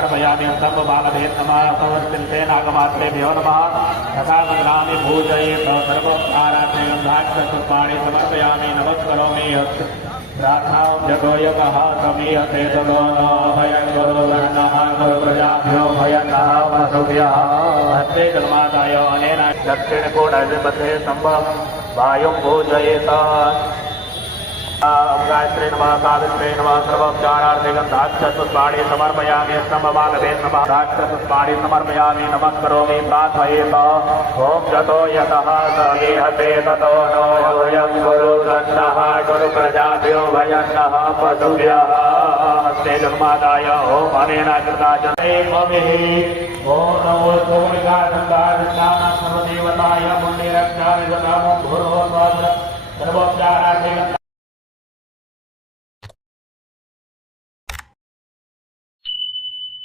अर्पयामि सर्वबालभे नमः समर्पिते नागमात्रेभ्यो नमः तथा मन्त्राणि पूजयेत् सर्वोपचारार्थगन्धाक्षपुष्पाणि समर्पयामि नमस्करोमि प्रार्थनां जगो यगः समीहते ततो नो भयं गुरुवर्णः गुरुप्रजाभ्यो भयन्तः वसुभ्यः हस्ते जन्मादाय अनेन दक्षिणकोणमध्ये सम्भवं वायुं पूजयेत् गायत्री नमः सावित्री नमः सर्वोपचारार्थे गन्धाक्षपुष्पाणि समर्पयामि स्तम्भबालभे नमः दाक्षपुष्पाणि समर्पयामि नमस्करोमि प्रार्थयेत् ॐ जतो यतः समीहते ततो नो भयं गुरुर्नः गुरुप्रजाभ्यो भयन्तः पशुभ्यः हस्ते जन्मादाय ॐ अनेन कृता जनेमभिः ॐ नमो सर्वदेवताय पुण्यरक्षाय नमो गुरोर्वाद सर्वोपचारार्थे